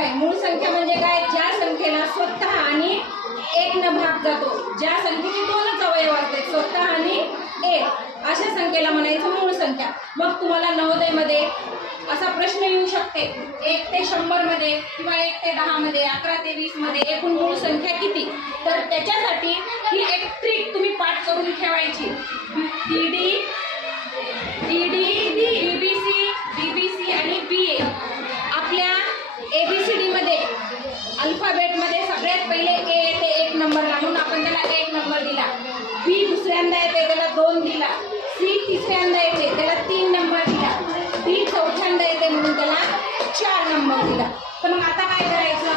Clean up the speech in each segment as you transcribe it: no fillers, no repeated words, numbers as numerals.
आहे. मूळ संख्या म्हणजे काय? ज्या संख्येला स्वतः आणि एक न भाग जातो, ज्या संख्येचे दोनच अवयव असतात, स्वतः आणि एक, अशा संख्येला म्हणायचं मूळ संख्या. मग तुम्हाला नवोदयमध्ये असा प्रश्न येऊ शकते 1 ते 100 मध्ये किंवा 1 ते 10 मध्ये, 11 ते 20 मध्ये एकूण मूळ संख्या किती? तर त्याच्यासाठी ही एक ट्रिक तुम्ही पाठ करून ठेवायची. डीडी, बीबीसी, बीबीसी आणि बीए. आपल्या एबीसीडी मध्ये अल्फाबेटमध्ये सगळ्यात पहिले ए येते 1 नंबरला, म्हणून आपण त्याला 1 नंबर दिला. बी दुसऱ्यांदा येते, त्याला 2 दिला. सी तिसऱ्यांदा येते, त्याला 3 नंबर दिला. डी चौथ्यांदा येते, म्हणून त्याला 4 नंबर दिला. तर मग आता काय करायचं?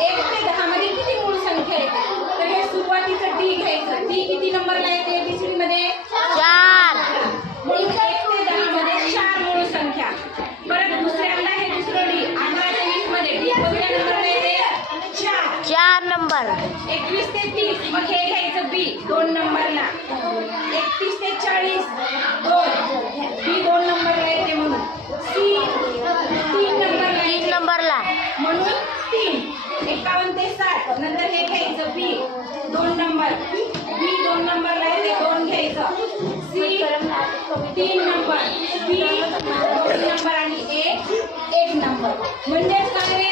1 ते 10 मध्ये किती मूळ संख्या येते? तर हे सुरुवातीचं डी घ्यायचं. डी किती नंबरला येते एबीसीडी मध्ये? 4. म्हणून 1 ते 10 मध्ये 4 मूळ संख्या. परत दुसऱ्यांदा हे दुसरं डी 11 ते 20 मध्ये डी कोणत्या नंबरला येते? 4 नंबर. 21 ते 30 मग हे घ्यायचं बी 2 नंबरला. 31 ते 40 2, बी 2 नंबरला येते म्हणून. सी 3 नंबरला येते 3 नंबरला म्हणून 3. 51 ते 60 नंतर हे घ्यायचं बी 2 नंबर. बी 2 नंबरला येते, 2 घ्यायचं. सी 3 नंबर, बी 2 नंबर आणि ए 1 नंबर. म्हणजेच काय